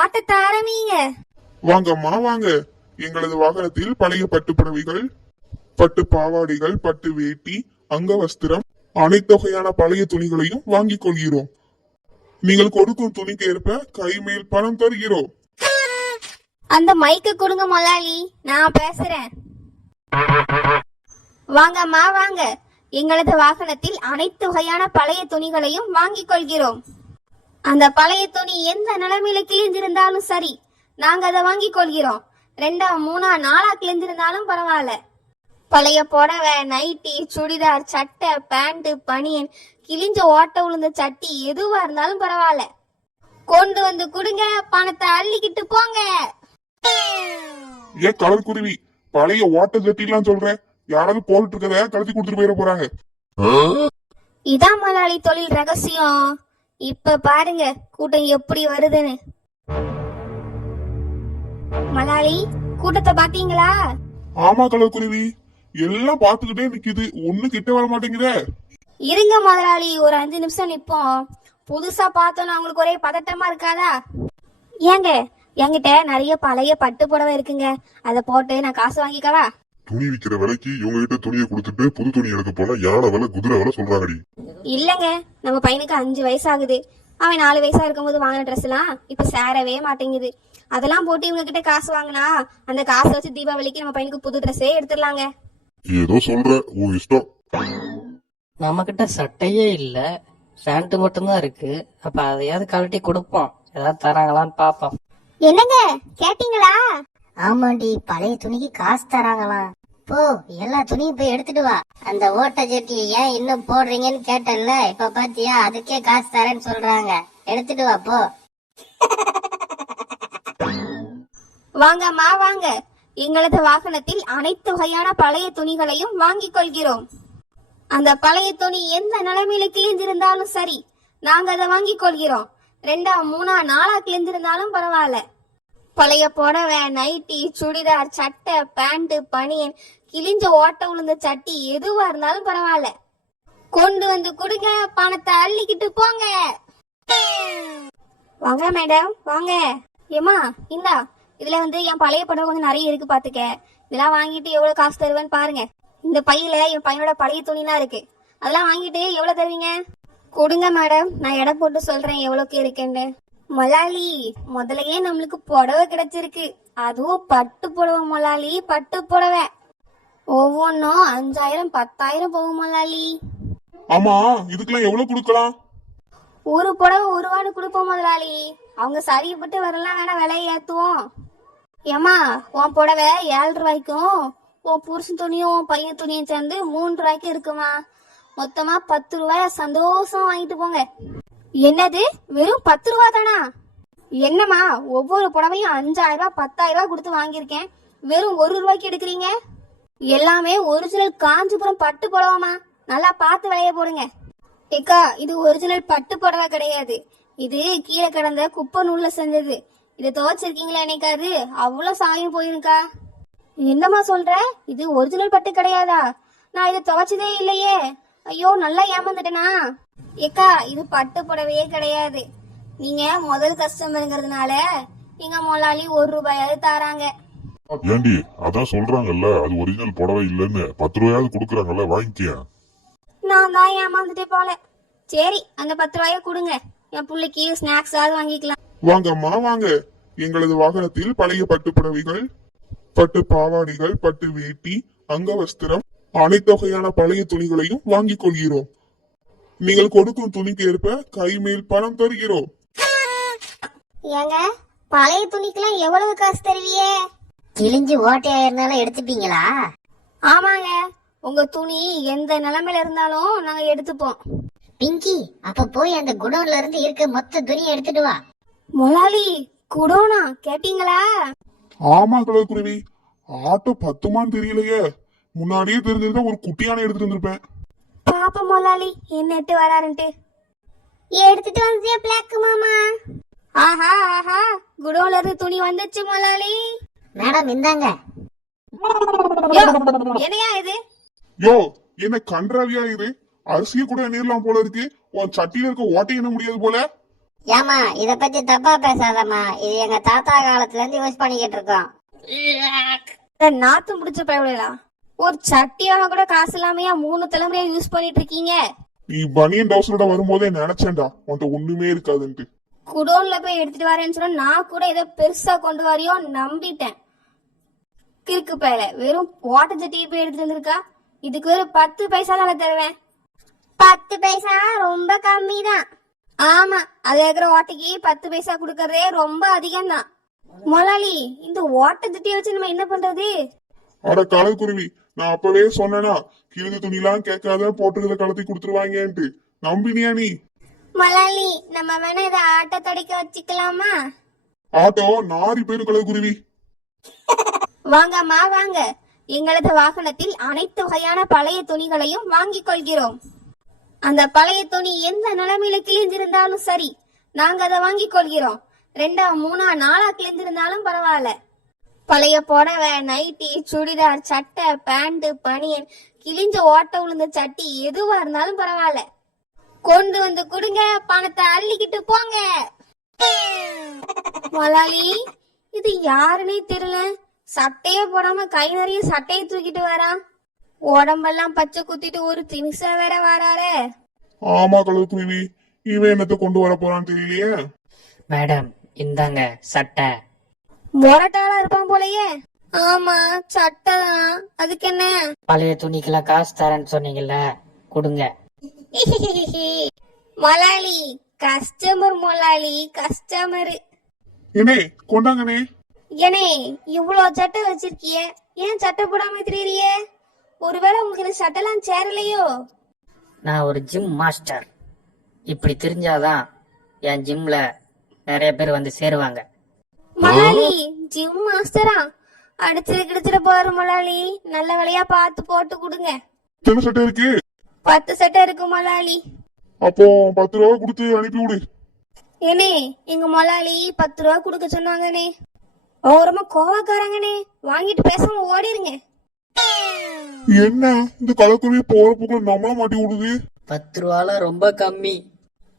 ஆட்டத்தை ஆரம்பிங்க. வாங்கம்மா வாங்க. எங்களது வாகனத்தில் பழைய பட்டு புடவைகள், பட்டு பாவாடைகள், பட்டு வேட்டி, அங்கவஸ்திரம், அனைத்து வகையான பழைய துணிகளையும் வாங்கிக் கொள்கிறோம். நீங்கள் கொடுக்கும் துணிக்கு ஏற்ப கைமேல் பணம் தருகிறோம். அந்த மைக்கு கொடுங்க முதலாளி, நான் பேசுறேன். வாங்கம்மா வாங்க. எங்களது வாகனத்தில் அனைத்து வகையான பழைய துணிகளையும் வாங்கிக் கொள்கிறோம். அந்த பழைய துணி எந்த நிலைமையில கிழிஞ்சிருந்தாலும் சரி, நாங்க அதை வாங்கிக் கொள்கிறோம். 2, 3, 4 கிழிஞ்சிருந்தாலும் பரவாயில்ல. பழைய புடவை, நைட்டி, சுடிதார், சட்டை, பேண்ட், பனியன், கிழிஞ்ச ஓட்ட விழுந்த சட்டி எதுவா இருந்தாலும் பரவாயில்ல, கொண்டு வந்து கொடுங்க. பணத்தை அள்ளிக்கிட்டு போங்க. ஏன் கலர் குருவி, பழைய ஓட்ட சட்டிலாம் சொல்ற? யாராவது போட்டுட்டு இருக்கத கலத்தி கொடுத்துட்டு போயிட போறாங்க. இதான் முதலாளி தொழில் ரகசியம். இப்ப பாருங்க கூட்டம் எப்படி வருதுன்னு. முதலாளி, கூட்டத்தை பாத்தீங்களா? ஆமா கலர் குருவி, எல்லாம் பாத்துக்கிட்டே நிக்குது, ஒண்ணு கிட்ட வர மாட்டேங்குதே. இருங்க முதலாளி, ஒரு 5 நிமிஷம் நிப்போம். புதுசா பார்த்தோன்னா உங்களுக்கு ஒரே பதட்டமா இருக்காதா? ஏங்க, என்கிட்ட நிறைய பழைய பட்டு புடவை இருக்குங்க, அதை போட்டு நான் காசு வாங்கிக்கவா? துணி விக்கிற விலைக்கு இவங்க கிட்ட துணியை கொடுத்துட்டு புது துணி எடுக்க போனா யானை விலை குதிரை விலை சொல்றாங்கடி. இல்லங்க, நம்ம பையனுக்கு 5 வயசு ஆகுது. அவன் 4 வயசா இருக்கும்போது வாங்கின ட்ரெஸ் எல்லாம் இப்ப சேரவே மாட்டேங்குது. அதெல்லாம் போட்டு இவங்க கிட்ட காசு வாங்கினா அந்த காசை வச்சு தீபாவளிக்கு நம்ம பையனுக்கு புது ட்ரெஸ்ஸே எடுத்துடலாங்க. ஏதோ சொல்ற, உன் இஷ்டம். நம்ம கிட்ட சட்டையே இல்ல, பேண்ட் மட்டும்தான் இருக்கு. அப்ப அதையாவது கழட்டி கொடுப்போம், ஏதாவது தராங்களான்னு பாப்போம். என்னங்க கேட்டீங்களா? ஆமாண்டி, பழைய துணிக்கு காசு தராங்களாம். போ, எல்லா துணியும் போய் எடுத்துட்டு வா. அந்த ஓட்ட ஜட்டியை ஏன் இன்னும் போடுறீங்கன்னு கேட்டல, இப்ப பாத்தியா, அதுக்கே காசு தரேன்னு சொல்றாங்க. எடுத்துட்டு வா போ. வாங்கம்மா வாங்க. எங்களது வாகனத்தில் அனைத்து வகையான பழைய துணிகளையும் வாங்கிக் கொள்கிறோம். அந்த பழைய துணி எந்த நிலைமையில கிழிஞ்சிருந்தாலும் சரி, நாங்க அதை வாங்கிக் கொள்கிறோம். 2, 3, 4 கிழிஞ்சிருந்தாலும் பரவாயில்ல. பழைய புடவை, நைட்டி, சுடிதார், சட்டை, பேண்ட், பனியன், கிழிஞ்ச ஓட்ட விழுந்த சட்டி எதுவா இருந்தாலும் பரவாயில்ல, கொண்டு வந்து கொடுங்க. பணத்தை அள்ளிக்கிட்டு போங்க. வாங்க மேடம், வாங்க. ஏமா, இந்தா, இதுல என் பழைய புடவை கொஞ்சம் நிறைய இருக்கு பாத்துக்க. இதெல்லாம் வாங்கிட்டு எவ்வளவு காசு தருவேன்னு பாருங்க. இந்த பையில என் பையனோட பழைய துணிலாம் இருக்கு, அதெல்லாம் வாங்கிட்டு எவ்வளவு தருவீங்க? கொடுங்க மேடம், நான் எடை போட்டு சொல்றேன் எவ்வளவுக்கு இருக்குன்னு. மொலாலி, முதலையே நம்மளுக்கு புடவை கிடைச்சிருக்கு, அதுவும் பட்டு புடவை மொலாலி, பட்டு புடவை. ஒவ்வொன்னும் 5000 10,000 போகும் மொலாலி. ஆமா, இதுக்கெல்லாம் எவ்வளவு கொடுக்கலாம்? ஒரு புடவை 1 ரூபான்னு கொடுப்போம் முதலாளி. அவங்க சரியப்பட்டு வரலாம், வேணா விலையை ஏத்துவோம். ஏமா, உன் புடவை 7 ரூபாய்க்கும் உன் புருஷன் துணியும் உன் பையன் துணியும் சேர்ந்து 3 ரூபாய்க்கு இருக்குமா. மொத்தமா 10 ரூபாய சந்தோஷம் வாங்கிட்டு போங்க. என்னது, வெறும் 10 ரூபா தானா? என்னம்மா, ஒவ்வொரு புடவையும் 5000 10,000 கொடுத்து வாங்கியிருக்கேன், வெறும் 1 ரூபாய்க்கு எடுக்கிறீங்க? எல்லாமே ஒரிஜினல் காஞ்சிபுரம் பட்டு புடவைமா, நல்லா பார்த்து விலைய போடுங்க. ஏக்கா, இது ஒரிஜினல் பட்டு புடவை கிடையாது, இது கீழே கிடந்த குப்பை நூல்ல செஞ்சது. இதை துவைச்சிருக்கீங்களா என்னைக்காது? அவ்வளவு சாயம் போயிருக்கா. என்னம்மா சொல்ற, இது ஒரிஜினல் பட்டு கிடையாதா? நான் இதை துவைச்சதே இல்லையே. ஐயோ, நல்லா ஏமாந்துட்டேனா? ஏக்கா, இது பட்டு புடவையே கிடையாது. நீங்க முதல் கஸ்டமருங்கிறதுனால எங்க முதலாளி 1 ரூபாயாவது தாராங்க. ஏண்டி, அதான் சொல்றாங்கல்ல, அது ஒரிஜினல் புடவை இல்லன்னு. 10 ரூபாயாவது கொடுக்குறாங்கல்ல, வாங்கிக்க. நான் தான் ஏமாந்துட்டே போல. சரி, அந்த 10 ரூபாய கொடுங்க, என் பிள்ளைக்கு ஸ்நாக்ஸாவது வாங்கிக்கலாம். வாங்கம்மா வாங்க. எங்களது வாகனத்தில் பழைய பட்டு புடவைகள், பட்டு பாவாடைகள், பட்டு வேட்டி, அங்கவஸ்திரம், அனைத்து வகையான பழைய துணிகளையும் வாங்கிக் கொள்கிறோம். நீங்கள் கொடுக்கும் துணிக்கு ஏற்ப கைமேல் பணம் தருகிறோம். ஏங்க, பழைய துணிக்கெல்லாம் எவ்வளவு காசு தருவியே? கிழிஞ்சு ஓட்டையா இருந்தாலும் எடுத்துப்பீங்களா? ஆமாங்க, உங்க துணி எந்த நிலைமையில இருந்தாலும் நாங்க எடுத்துப்போம். பிங்கி, அப்ப போய் அந்த குடோன்ல இருந்து இருக்க மொத்த துணியை எடுத்துட்டு வா. மொலாலி, குடோனா கேட்டீங்களா? ஆமா கலர் குருவி, ஆட்டோ 10மான்னு தெரியலையே. முன்னாடியே தெரிஞ்சிருந்தா ஒரு குட்டியான எடுத்துட்டு வந்திருப்பேன். பாப்ப மொலாலி என்னட்டு வராருன்ட்டு. எடுத்துட்டு வந்தியா பிளாக் மாமா? ஆஹா ஆஹா, குடோன்ல இருந்து துணி வந்துச்சு மொலாலி. மேடம் இந்தாங்க. என்னையா இது? யோ, என்ன கன்றாவியா இது? அரிசிய கூட எண்ணிரலாம் போல இருக்கு. உன் சட்டியில இருக்க ஓட்டை என்ன முடியாது போல. ஏமா இத பத்தி தப்பா பேசாதம்மா, இது எங்க தாத்தா காலத்துல இருந்து யூஸ் பண்ணிக்கிட்டு இருக்கோம். நாத்து முடிச்ச பயவுலா, ஒரு சட்டியான கூட காசு இல்லாமையா 3 தலைமுறையா யூஸ் பண்ணிட்டு இருக்கீங்க. நீ பனியன் டவுசரோட வரும்போதே நினைச்சேன்டா உன்கிட்ட ஒண்ணுமே இருக்காதுன்ட்டு. குடோன்ல போய் எடுத்துட்டு வரேன்னு சொன்னா நான் கூட ஏதோ பெருசா கொண்டு வரையோ நம்பிட்டேன். கிறுக்கு பயல, வெறும் வாட்டர் ஜட்டியை போய் எடுத்துட்டு வந்திருக்கா. இதுக்கு ஒரு 10 பைசா தான் தருவேன். 10 பைசா ரொம்ப கம்மி தான். ஆமா, அது இருக்கிற ஓட்டைக்கு 10 பைசா கொடுக்கறதே ரொம்ப அதிகம் தான். முதலாளி, இந்த வாட்டர் ஜட்டியை வச்சு நம்ம என்ன பண்றது? அட கலக்குருவி, நான் அப்பவே சொன்னேனா கிழிஞ்ச துணிலாம் கேட்காத போட்டுக்கிறத கலத்தி கொடுத்துருவாங்கன்ட்டு. நம்பினியா நீ? முதலாளி, நம்ம வேணா இதை ஆட்டோ தடிக்க வச்சுக்கலாமா? ஆட்டோ நாரி பேரு கலக்குருவி. வாங்கம்மா வாங்க, எங்களது வாகனத்தில் அனைத்து வகையான பழைய துணிகளையும் வாங்கிக் கொள்கிறோம். அந்த பழைய துணி எந்த நிலைமையில கிழிஞ்சிருந்தாலும் சரி, நாங்க அதை வாங்கிக் கொள்கிறோம். 2, 3, 4 கிழிஞ்சிருந்தாலும் பரவாயில்ல. பழைய புடவை, நைட்டி, சுடிதார், சட்டை, பேண்ட், பனியன், கிழிஞ்ச ஓட்ட விழுந்த சட்டி எதுவா இருந்தாலும் பரவாயில்ல, கொண்டு வந்து கொடுங்க, பணத்தை அள்ளிக்கிட்டு போங்க. முதலாளி, இது யாருன்னே தெரியல. சட்டையே போடாம கை நிறைய சட்டையை தூக்கிட்டு வரா. உடம்பெல்லாம் பச்சை குத்திட்டு ஒரு திணிசா வேற வராரே. ஆமா கலக்குருவி, இவன் என்னத்த கொண்டு வர போறான்னு தெரியலையே. மேடம் இந்தாங்க சட்டை. மொரட்டாளா இருப்பான் போலயே. ஆமா, சட்டை தான். அதுக்கு என்ன? பழைய துணிக்கெல்லாம் காசு தரேன்னு சொன்னீங்கல்ல, கொடுங்க. முதலாளி, கஸ்டமர் முதலாளி, கஸ்டமர். என்னே கொண்டாங்கனே. ஏனே, இவ்வளவு சட்டை வச்சிருக்கிய, ஏன் சட்டை போடாம திரியறியே? ஒருவேளை உங்களுக்கு இந்த சட்டைலாம் சேரலையோ? நான் ஒரு ஜிம் மாஸ்டர். இப்படி தெரிஞ்சாதான் என் ஜிம்ல நிறைய பேர் வந்து சேருவாங்க. முதலாளி, ஜிம் மாஸ்டரா? அடிச்சிட கிடிச்சிட போற முதலாளி, நல்ல வேலையா பார்த்து போட்டு கொடுங்க. எத்தனை சட்டை இருக்கு? 10 சட்டை இருக்கு முதலாளி. அப்போ 10 ரூபா கொடுத்து அனுப்பி விடு. ஏனே, எங்க முதலாளி 10 ரூபா கொடுக்க சொன்னாங்கனே. ஓரமா கோவக்காரங்கனே, வாங்கிட்டு பேசாம ஓடிருங்க. என்ன இந்த கலக்குருவி போற போக்குல நம்மள மாட்டி விடுது? 10 ரூபாலாம் ரொம்ப கம்மி.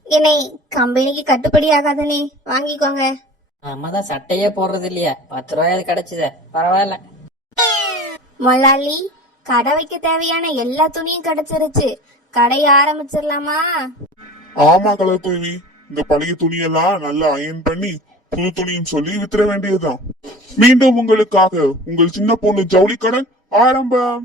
ஏனே, கம்பெனிக்கு கட்டுப்படி ஆகாதனே, வாங்கிக்கோங்க. நம்ம தான் சட்டையே போடுறது இல்லையா, 10 ரூபாயாவது கிடைச்சதே, பரவாயில்ல. முதலாளி, கடை வைக்க தேவையான எல்லா துணியும் கிடைச்சிருச்சு. கடையை ஆரம்பிச்சிடலாமா? ஆமா கலக்குருவி, இந்த பழைய துணியெல்லாம் நல்லா அயன் பண்ணி புது துணின்னு சொல்லி வித்துற வேண்டியதுதான். மீண்டும் உங்களுக்காக உங்கள் சின்ன பொண்ணு ஜவுளி கடை ஆரம்பம்.